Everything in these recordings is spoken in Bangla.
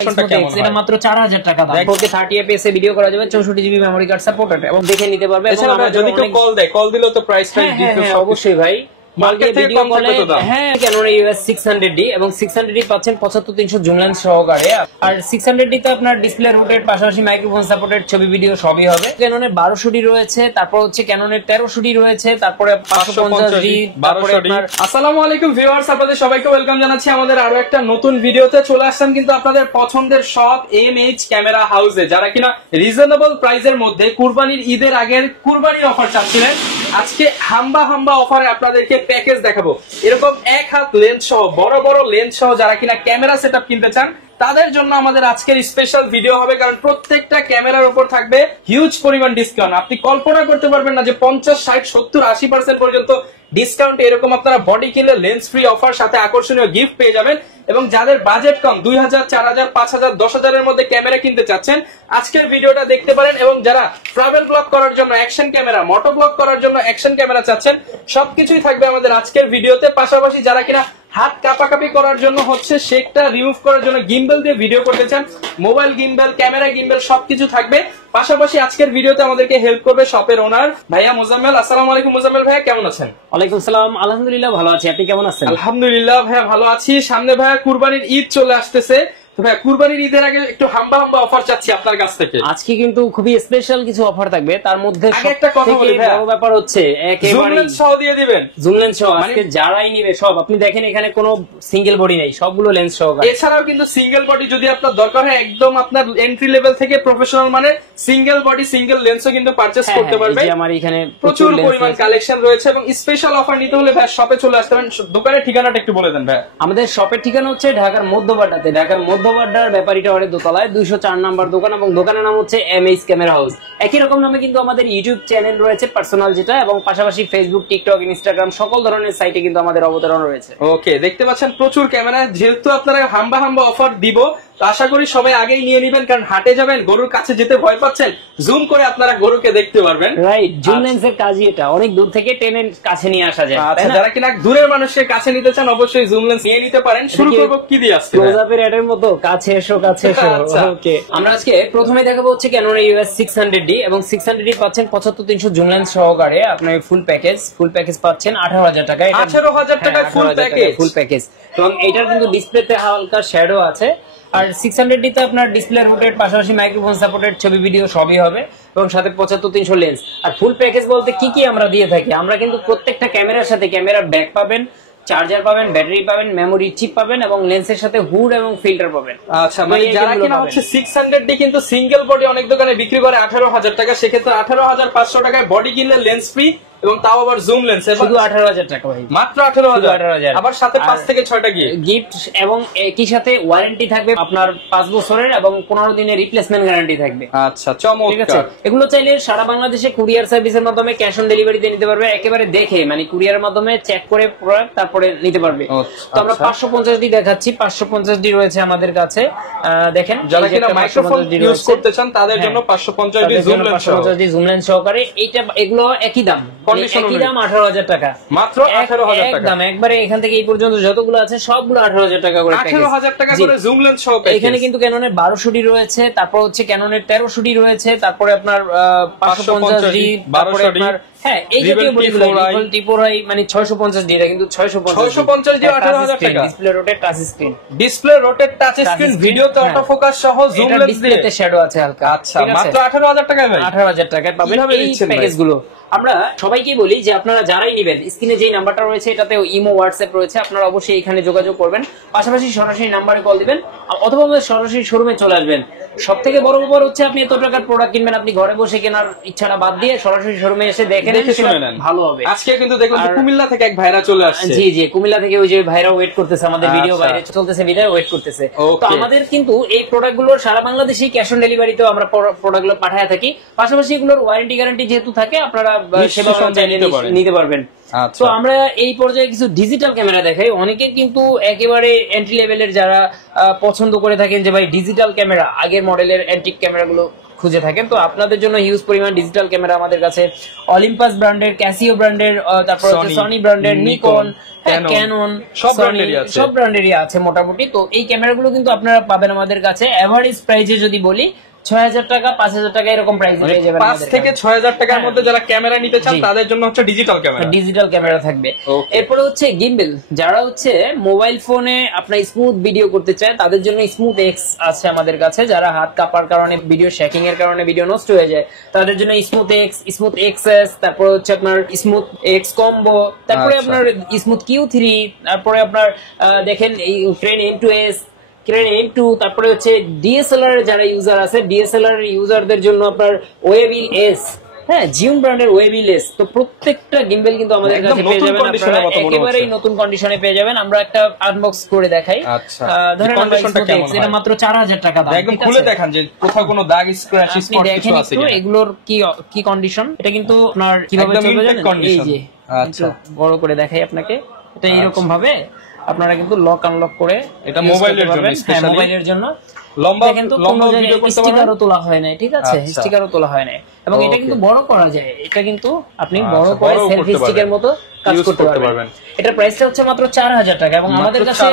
এটা মাত্র 4000 টাকা দাম। 4K 30 fps এ ভিডিও করা যাবে, 64 জিবি মেমরি কার্ড সাপোর্টেড এবং দেখে নিতে পারবে। এবং আমরা যদি কেউ কল দেয়, কল দিলেও তো প্রাইসটা ডিফারেন্স অবশ্যই ভাই। মার্কেট থেকে কম থাকবে তো দাম। হ্যাঁ, Canon EOS 600D এবং 600D পাচ্ছেন 75300 জুম লেন্স সহকারে। আর 600D তে আপনার ডিসপ্লে রোটেট পাশাপাশি মাইক্রোফোন সাপোর্টেড ছবি ভিডিও সবই হবে। Canon এর 1200D রয়েছে, তারপর হচ্ছে Canon এর 1300D রয়েছে, তারপরে 550D, তারপরে আপনার। আসসালামু আলাইকুম ভিউয়ার্স, আপনাদের সবাইকে ওয়েলকাম জানাচ্ছি আমাদের আরো একটা নতুন ভিডিওতে। চলে আসলাম কিন্তু আপনাদের পছন্দের শপ MH ক্যামেরা হাউসে, যারা কিনা রিজনেবল প্রাইসের মধ্যে কুরবানির ঈদের আগের কুরবানির অফার চাচ্ছিলেন। আজকে হাম্বা অফারে আপনাদেরকে প্যাকেজ দেখাবো। এরকম এক হাত লেন্স সহ বড় বড় লেন্স সহ যারা কিনা ক্যামেরা সেটআপ কিনতে চান তাদের জন্য আমাদের আজকের স্পেশাল ভিডিও হবে, কারণ প্রত্যেকটা ক্যামেরার উপর থাকবে হিউজ পরিমাণ ডিসকাউন্ট। আপনি কল্পনা করতে পারবেন না যে 50, 60, 70, 80% পর্যন্ত ডিসকাউন্ট। এরকম আপনারা বডি কিনলে লেন্স ফ্রি অফার সাথে আকর্ষণীয় গিফট পেয়ে যাবেন। এবং যাদের বাজেট কম 2000, 4000, 5000, 10000 এর মধ্যে ক্যামেরা কিনতে চাচ্ছেন, আজকের ভিডিওটা দেখতে পারেন। এবং যারা ট্রাভেল ব্লগ করার জন্য অ্যাকশন ক্যামেরা, মোটো ব্লগ করার জন্য অ্যাকশন ক্যামেরা চাচ্ছেন, সবকিছুই থাকবে আমাদের আজকের ভিডিওতে। পাশাপাশি যারা কিনা হাত কাঁপাকাপি করার জন্য হচ্ছে শেকটা রিমুভ করার জন্য গিম্বল দিয়ে ভিডিও করতে চান, মোবাইল গিম্বল, ক্যামেরা গিম্বল সবকিছু থাকবে। পাশাপাশি আজকের ভিডিওতে আমাদেরকে হেল্প করবে শপের ওনার ভাইয়া মোজাম্মেল। আসসালামু আলাইকুম মোজাম্মেল ভাইয়া, কেমন আছেন? ওয়ালাইকুম আসসালাম, আলহামদুলিল্লাহ ভালো আছি, আপনি কেমন আছেন? আলহামদুলিল্লাহ ভাইয়া ভালো আছি। সামনে ভাইয়া কুরবানির ঈদ চলে আসতেছে, তো ভাইয়া কুরবানির ঈদের আগে একটু হাম্বা অফার চাচ্ছি আপনার কাছ থেকে। আজকে কিন্তু খুবই স্পেশাল কিছু অফার থাকবে, তার মধ্যে একটা কথা বলি ভাইয়া, বড় ব্যাপার হচ্ছে একেবারে জুম লেন্স সহ দিয়ে দিবেন। জুম লেন্স সহ আজকে যারাই নিবে সব, আপনি দেখেন এখানে কোনো সিঙ্গেল বডি নেই, সবগুলো লেন্স সহ। এছাড়াও কিন্তু সিঙ্গেল বডি যদি আপনার দরকার হয়, একদম আপনার এন্ট্রি লেভেল থেকে প্রফেশনাল মানে সিঙ্গেল বডি সিঙ্গেল লেন্সও কিন্তু পারচেজ করতে পারবেন। আমার এখানে প্রচুর পরিমাণ কালেকশন রয়েছে এবং স্পেশাল অফার নিতে হলে ভাই শপে চলে আসতে হবে। দোকানের ঠিকানাটা একটু বলে দেন ভাই। আমাদের শপের ঠিকানা হচ্ছে ঢাকার মধ্যবাড্ডাতে, ঢাকার মধ্যবাড্ডার ব্যাপারী টাওয়ারের দোতলায় 204 নাম্বার দোকান, এবং দোকানের নাম হচ্ছে MH ক্যামেরা হাউস। একই রকম নামে কিন্তু আমাদের ইউটিউব চ্যানেল রয়েছে পার্সোনাল যেটা, এবং পাশাপাশি ফেসবুক, টিকটক, ইনস্টাগ্রাম সকল ধরনের সাইটে কিন্তু আমাদের অবতরণ রয়েছে। ওকে, দেখতে পাচ্ছেন প্রচুর ক্যামেরা। যেহেতু আপনারা হাম্বা অফার দিব, তো আশা করি সবাই আগেই নিয়ে নেবেন, কারণ হাটে যাবেন গরুর কাছে যেতে ভয় পাচ্ছেন, জুম করে আপনারা গরুকে দেখতে পারবেন। রাইট, জুম লেন্সের কাজই এটা, অনেক দূর থেকে টেনে কাছে নিয়ে আসা যায়। আচ্ছা, যারা কিনা দূরের মানুষের কাছে নিতে চান অবশ্যই জুম লেন্স নিয়ে নিতে পারেন। শুরু করব কি দিয়ে আজকে? ক্লোজ আপের অ্যাডের মতো কাছে এসো কাছে এসো। ওকে, আমরা আজকে প্রথমে দেখাবো হচ্ছে Canon EOS 600D এবং 600D পাচ্ছেন 75300 জুম লেন্স সহকারে। আপনার ফুল প্যাকেজ পাচ্ছেন 18000 টাকায়। 18000 টাকায় ফুল প্যাকেজ। এবং এটার কিন্তু ডিসপ্লেতে হালকা শ্যাডো আছে। আর 600D তে আপনার ডিসপ্লে রোটেট পাশাপাশি মাইক্রোফোন সাপোর্টেড ছবি ভিডিও সবই হবে, এবং সাথে 75300 লেন্স। আর ফুল প্যাকেজ বলতে কি আমরা দিয়ে থাকি, আমরা কিন্তু প্রত্যেকটা ক্যামেরার সাথে ক্যামেরার ব্যাক পাবেন, চার্জার পাবেন, ব্যাটারি পাবেন, মেমোরি চিপ পাবেন, এবং লেন্সের সাথে হুড এবং ফিল্টার পাবেন। আচ্ছা, মানে যারা কিনা হচ্ছে 600D কিন্তু সিঙ্গেল বডি অনেক দোকানে বিক্রি করে 18000 টাকা, সেক্ষেত্রে 18500 টাকায় বডি কিনলে লেন্স ফ্রি, এবং তাও আবার জুম লেন্স শুধু 18000 টাকা ভাই, মাত্র 18000। আবার সাথে 5 থেকে 6টা গিফট, এবং একই সাথে ওয়ারেন্টি থাকবে আপনার 5 বছরের, এবং 15 দিনের রিপ্লেসমেন্ট গ্যারান্টি থাকবে। আচ্ছা, চমৎকার। এগুলো চাইলে সারা বাংলাদেশে কুরিয়ার সার্ভিসের মাধ্যমে ক্যাশ অন ডেলিভারিতে নিতে পারবে, একেবারে দেখে মানে কুরিয়ারের মাধ্যমে চেক করে প্রোডাক্ট তারপরে নিতে পারবে। তো আমরা 550D দেখাচ্ছি, 550D রয়েছে আমাদের কাছে। দেখেন, যারা কিনা মাইক্রোফোন ইউজ করতে চান তাদের জন্য 550D জুম লেন্স সহকারে। এইটা এগুলো একই দাম, একই দাম 18000 টাকা, মাত্র 18000 টাকা একদম। একবারে এখান থেকে এই পর্যন্ত যতগুলো আছে সবগুলো 18000 টাকা করে, 18000 টাকা করে জুম লেন্স সহ প্যাকেজ। এখানে কিন্তু Canon এর 1200D রয়েছে, তারপর হচ্ছে Canon এর 1300D রয়েছে, তারপরে আপনার 550D, তারপরে আপনার হ্যাঁ এই জাতীয় বডিগুলো টিপোরাই মানে 650D, এটা কিন্তু 650D 18000 টাকা। ডিসপ্লে রোটেট টাচ স্ক্রিন, ভিডিওতে অটো ফোকাস সহ জুম লেন্স ডিসপ্লেতে শ্যাডো আছে হালকা। আচ্ছা, মাত্র 18000 টাকায় ভাই, 18000 টাকায় পাবেন এই প্যাকেজগুলো। আমরা সবাইকে বলি যে আপনারা যারাই নেবেন, স্ক্রিনে যে নাম্বারটা রয়েছে এটাতে ইমো, হোয়াটসঅ্যাপ রয়েছে, আপনারা অবশ্যই এখানে যোগাযোগ করবেন। পাশাপাশি সরাসরি নাম্বারে কল দিবেন, অথবা আমাদের সরাসরি শোরুমে চলে আসবেন। সব থেকে বড় ব্যাপার হচ্ছে আপনি এত টাকার প্রোডাক্ট কিনবেন, আপনি ঘরে বসে কেনার ইচ্ছাটা বাদ দিয়ে সরাসরি শোরুমে এসে দেখে ভালো হবে। আজকে কিন্তু দেখলাম কুমিল্লা থেকে এক ভাইরা চলে আসছে। জি, কুমিল্লা থেকে ওই যে ভাইরা ওয়েট করতেছে, আমাদের ভিডিও বাইরে চলতেছে, বিদায় ওয়েট করতেছে। তো আমাদের কিন্তু এই প্রোডাক্টগুলো সারা বাংলাদেশে ক্যাশ অন ডেলিভারিতেও আমরা প্রোডাক্টগুলো পাঠায় থাকি। পাশাপাশি এগুলোর ওয়ারেন্টি গ্যারান্টি যেহেতু থাকে, আপনারা সেবা নিতে পারবেন। তো আমরা এই পর্যায়ে কিছু ডিজিটাল ক্যামেরা দেখাই। অনেকে কিন্তু একেবারে এন্ট্রি লেভেলের যারা পছন্দ করে থাকেন যে ভাই ডিজিটাল ক্যামেরা, আগের মডেলের অ্যান্টিক ক্যামেরাগুলো খুঁজে থাকেন। তো আপনাদের জন্য হিউজ পরিমাণ ডিজিটাল ক্যামেরা আমাদের কাছে অলিম্পাস ব্র্যান্ডের, ক্যাসিও ব্র্যান্ডের, তারপর সনি ব্র্যান্ডের, নিকন, ক্যানন, সব ব্র্যান্ডেরই আছে মোটামুটি। তো এই ক্যামেরাগুলো কিন্তু আপনারা পাবেন আমাদের কাছে এভারেজ প্রাইসে যদি বলি ৬০০০ টাকা ৫০০০ টাকা এরকম প্রাইস পেয়ে যাবেন। ৫ থেকে ৬০০০ টাকার মধ্যে যারা ক্যামেরা নিতে চান তাদের জন্য হচ্ছে ডিজিটাল ক্যামেরা থাকবে। এরপরে হচ্ছে গিম্বল, যারা হচ্ছে মোবাইল ফোনে আপনার স্মুথ ভিডিও করতে চায় তাদের জন্য স্মুথ এক্স আছে আমাদের কাছে। যারা হাত কাঁপার কারণে, ভিডিও শ্যাকিং এর কারণে ভিডিও নষ্ট হয়ে যায় তাদের জন্য স্মুথ এক্স, স্মুথ এক্সএস, তারপর হচ্ছে আপনার স্মুথ এক্স কম্বো, তারপরে আপনার স্মুথ কিউ3, তারপরে আপনার দেখেন এই ক্রেন M2S, ক্রেন M2, তারপরে হচ্ছে ডিএসএলআর যারা ইউজার আছে, ডিএসএলআর ইউজারদের জন্য আপনার ওয়েবিল এস, হ্যাঁ জিউম ব্র্যান্ডের ওয়েবিল এস। তো প্রত্যেকটা গিম্বল কিন্তু আমাদের কাছে পেয়ে যাবেন, আপনারা একেবারেই নতুন কন্ডিশনে পেয়ে যাবেন। আমরা একটা আনবক্স করে দেখাই। ধরেন কন্ডিশনটা কেমন, এটা মাত্র ৪০০০ টাকা দাম। একদম খুলে দেখান যে কোথাও কোনো দাগ স্ক্র্যাচ স্পট কিছু আছে কিনা, এগুলোর কি কন্ডিশন। এটা কিন্তু আপনার কিভাবে চলবে জানেন, এই যে আচ্ছা বড় করে দেখাই আপনাকে। এটা এরকম ভাবে আপনারা কিন্তু লক আনলক করে, এটা মোবাইলের জন্য, স্পেশালি মোবাইলের জন্য। লম্বা ভিডিও করতে পারবেন, স্টিকারও তোলা হয় না, ঠিক আছে, স্টিকারও তোলা হয় না। এবং এটা কিন্তু বড় করা যায়, এটা কিন্তু আপনি বড় করে সেলফি স্টিকের মতো কাজ করতে পারবেন। এটা প্রাইসটা হচ্ছে মাত্র ৪০০০ টাকা। এবং আমাদের কাছে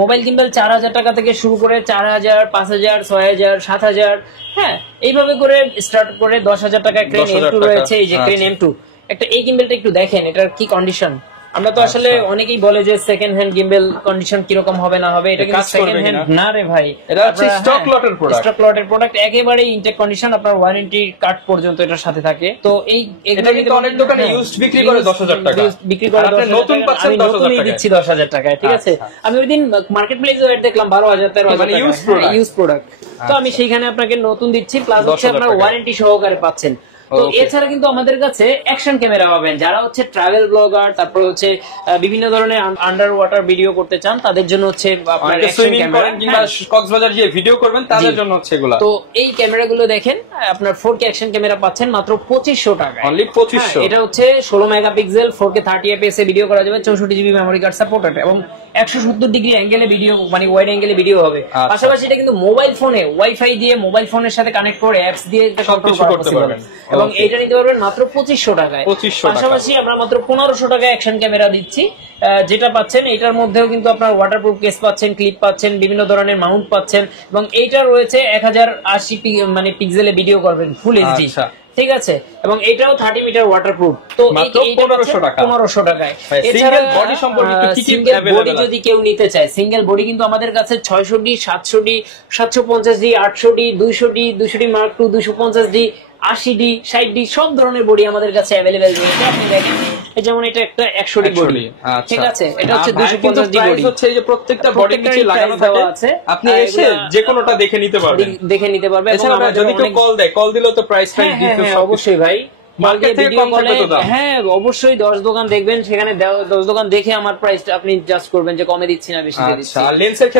মোবাইল গিম্বল ৪০০০ টাকা থেকে শুরু করে ৪০০০, ৫০০০, ৬০০০, ৭০০০, হ্যাঁ এইভাবে করে স্টার্ট করে ১০০০০ টাকা ক্রেন M2 রয়েছে। এই যে ক্রেন M2, একটা এই গিম্বলটা একটু দেখেন, এটার কি কন্ডিশন। আমরা তো আসলে অনেকেই বলে যে সেকেন্ড হ্যান্ড গিম্বল কন্ডিশন কিরকম হবে না হবে, এটা কিন্তু সেকেন্ড হ্যান্ড না রে ভাই, এটা হচ্ছে স্টক লটের প্রোডাক্ট। স্টক লটের প্রোডাক্ট একেবারে ইনটেক কন্ডিশন, আপনার ওয়ারেন্টি কার্ড পর্যন্ত এটার সাথে থাকে। তো এই এটা কিন্তু অনেক দোকানে ইউজড বিক্রি করে ১০০০০ টাকা, বিক্রি করে নতুন পাচ্ছেন ১০০০০ টাকা, দিচ্ছি ১০০০০ টাকায়, ঠিক আছে। আমি ওইদিন মার্কেট প্লেসে এড দেখলাম ১২০০০ ১৩০০০ ইউজ প্রোডাক্ট। তো আমি সেইখানে আপনাকে নতুন দিচ্ছি, প্লাস হচ্ছে আপনার ওয়ারেন্টি সহকারে পাচ্ছেন। তো এছাড়া কিন্তু আমাদের কাছে অ্যাকশন ক্যামেরা পাবেন, যারা হচ্ছে ট্রাভেল ব্লগার, তারপর হচ্ছে বিভিন্ন ধরনের আন্ডার ওয়াটার ভিডিও করতে চান তাদের জন্য হচ্ছে আপনার অ্যাকশন ক্যামেরা, কিংবা কক্সবাজার গিয়ে ভিডিও করবেন তাদের জন্য হচ্ছে এগুলো। তো এই ক্যামেরাগুলো দেখেন, আপনার 4K অ্যাকশন ক্যামেরা পাচ্ছেন মাত্র ২৫০০ টাকা, অনলি ২৫০০। এটা হচ্ছে 16 মেগাপিক্সেল 4K 30 fps এ ভিডিও করা যাবে, 64 জিবি মেমোরি কার্ড সাপোর্টেড, এবং 170 ডিগ্রি অ্যাঙ্গেলে ভিডিও, মানে ওয়াইড অ্যাঙ্গেলে ভিডিও হবে। পাশাপাশি এটা কিন্তু মোবাইল ফোনে ওয়াইফাই দিয়ে, মোবাইল ফোনের সাথে কানেক্ট করে অ্যাপস দিয়ে কন্ট্রোল করতে পারবেন। এবং এটা নিতে পারবেন মাত্র ২৫০০ টাকায়। পাশাপাশি আমরা মাত্র ১৫০০ টাকায় অ্যাকশন ক্যামেরা দিচ্ছি, যেটা পাচ্ছেন এটার মধ্যেও কিন্তু আপনার ওয়াটারপ্রুফ কেস পাচ্ছেন, ক্লিপ পাচ্ছেন, বিভিন্ন ধরনের মাউন্ট পাচ্ছেন, এবং এইটা রয়েছে 1080 মানে পিক্সেলে ভিডিও করবেন ফুল এইচডি, ঠিক আছে। এবং এটাও 30 মিটার ওয়াটারপ্রুফ। তো মাত্র ১৫০০ টাকা, ১৫০০ টাকায়। সিঙ্গেল বডি সম্পর্কে কি কি বডি যদি কেউ নিতে চায়, সিঙ্গেল বডি কিন্তু আমাদের কাছে ৬০০D, ৭০০D, ৭৫০D, ৮০০D, ২০০D, ২০০D মার্ক টু, ২৫০D, ৮০D, ৬০D সব ধরনের বডি আমাদের কাছে অ্যাভেলেবেল রয়েছে। আপনি দেখেন যেমন এটা একটা ১০০D বডি, ঠিক আছে, এটা হচ্ছে ২৫০D বডি। হচ্ছে এই যে প্রত্যেকটা বডির নিচে লাগানো আছে, আপনি এসে যে কোনোটা দেখে নিতে পারবেন। এছাড়া যদি কেউ কল দেয়, কল দিলেও তো প্রাইস টাইম দিতে অবশ্যই ভাই। হ্যাঁ অবশ্যই 10 দোকান দেখবেন, সেখানে 10 দোকান দেখে আমার প্রাইসটা আপনি জাজ করবেন যে কমে দিচ্ছি না বেশি দিচ্ছি। আর লেন্সের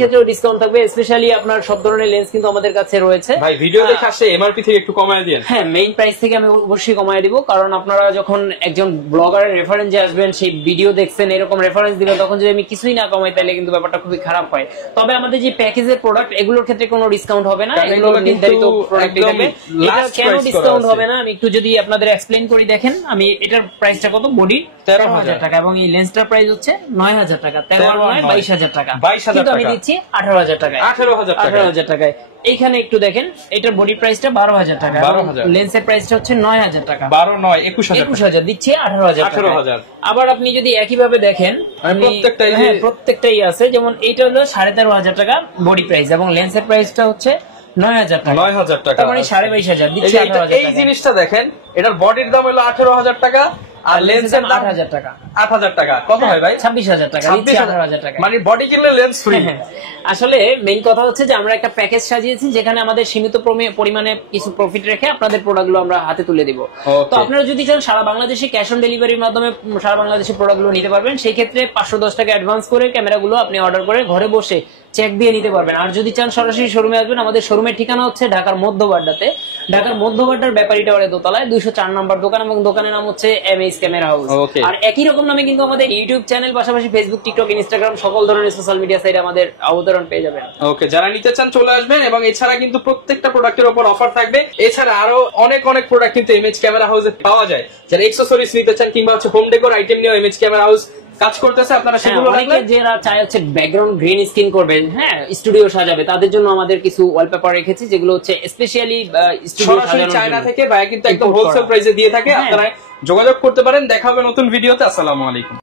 ক্ষেত্রেও ডিসকাউন্ট থাকবে, স্পেশালি আপনার সব ধরনের লেন্স কিন্তু আমাদের কাছে রয়েছে। ভাই ভিডিও দেখে আসে এমআরপি থেকে একটু কমায় দেন। হ্যাঁ মেইন প্রাইস থেকে আমি অবশ্যই কমায় দিব, কারণ আপনারা যখন একজন ব্লগারের রেফারেন্সে আসবেন, সেই ভিডিও দেখছেন, এরকম রেফারেন্স দিবেন, তখন যদি আমি কিছুই না কমাই তাহলে কিন্তু ব্যাপারটা খুবই খারাপ হয়। তবে আমাদের যে প্যাকেজের প্রোডাক্ট এগুলোর ক্ষেত্রে কোনো ডিসকাউন্ট হবে না, এগুলো নির্ধারিত প্রোডাক্টই থাকবে। এটা কেন ডিসকাউন্ট হবে না আমি একটু যদি আপনাদের এক্সপ্লেইন করি। দেখেন আমি এটার প্রাইসটা কত, বডি ১৩০০০ টাকা, এবং এই লেন্সটার প্রাইস হচ্ছে ৯০০০ টাকা, ১৩/৯ ২২০০০ টাকা, কিন্তু আমি দিচ্ছি ১৮০০০ টাকায়। ১৮০০০ টাকায়। এইখানে একটু দেখেন, এটার বডি প্রাইসটা ১২০০০ টাকা, লেন্সের প্রাইসটা হচ্ছে ৯০০০ টাকা, ২১০০০ দিচ্ছি ১৮০০০। আবার আপনি যদি একইভাবে দেখেন, প্রত্যেকটাই আছে, যেমন এইটা হলো ১৩৫০০ টাকা বডি প্রাইস, এবং লেন্সের প্রাইসটা হচ্ছে ৯০০০ টাকা, মানে ২২৫০০ দিচ্ছি ১৮০০০ এই জিনিসটা দেখেন, এটার বডির দাম হলো ১৮০০০ টাকা, আর লেন্সের দাম ৮০০০ টাকা। ৮০০০ টাকা কত হয় ভাই? ২৬০০০ টাকা, ১৮০০০ টাকা, মানে বডি কিনলে লেন্স ফ্রি। আসলে মেইন কথা হচ্ছে যে আমরা একটা প্যাকেজ সাজিয়েছি, যেখানে আমাদের সীমিত পরিমাণে কিছু প্রফিট রেখে আপনাদের প্রোডাক্টগুলো আমরা হাতে তুলে দিব। তো আপনারা যদি চান সারা বাংলাদেশে ক্যাশ অন ডেলিভারির মাধ্যমে সারা বাংলাদেশে প্রোডাক্টগুলো নিতে পারবেন। সেই ক্ষেত্রে ৫১০ টাকা অ্যাডভান্স করে ক্যামেরাগুলো আপনি অর্ডার করে ঘরে বসে চেক দিয়ে নিতে পারবেন। আর যদি চান সরাসরি শোরুমে আসবেন, আমাদের শোরুমের ঠিকানা হচ্ছে ঢাকার মধ্যবাড্ডাতে, ঢাকার মধ্যবাড্ডার ব্যাপারী টাওয়ারে দোতলায় 204 নম্বর দোকান, এবং দোকানের নাম হচ্ছে এমএইচ ক্যামেরা হাউস। আর একই রকম নামে কিন্তু আমাদের ইউটিউব চ্যানেল, পাশাপাশি ফেসবুক, টিকটক, ইনস্টাগ্রাম সকল ধরনের সোশ্যাল মিডিয়া সাইটে আমাদের অবতরণ পেয়ে যাবেন। ওকে, যারা নিতে চান চলে আসবেন। এবং এছাড়া কিন্তু প্রত্যেকটা প্রোডাক্টের উপর অফার থাকবে। এছাড়া আরো অনেক অনেক প্রোডাক্ট কিন্তু এমএইচ ক্যামেরা হাউসে পাওয়া যায়। যারা অ্যাকসেসরিজ নিতে চান কিংবা হচ্ছে হোম ডেকোর আইটেম নিয়ে এমএইচ ক্যামেরা হাউস কাজ করতেছে, আপনারা সেগুলো অনেকে যারা চায় হচ্ছে ব্যাকগ্রাউন্ড গ্রিন স্ক্রিন করবেন, হ্যাঁ স্টুডিও সাজাবে, তাদের জন্য আমাদের কিছু ওয়ালপেপার রেখেছি যেগুলো হচ্ছে স্পেশালি স্টুডিও সাজানোর চায়না থেকে ভাই কিন্তু একদম হোলসেল প্রাইসে দিয়ে থাকে। আপনারা যোগাযোগ করতে পারেন। দেখা হবে নতুন ভিডিওতে। আসসালামু আলাইকুম।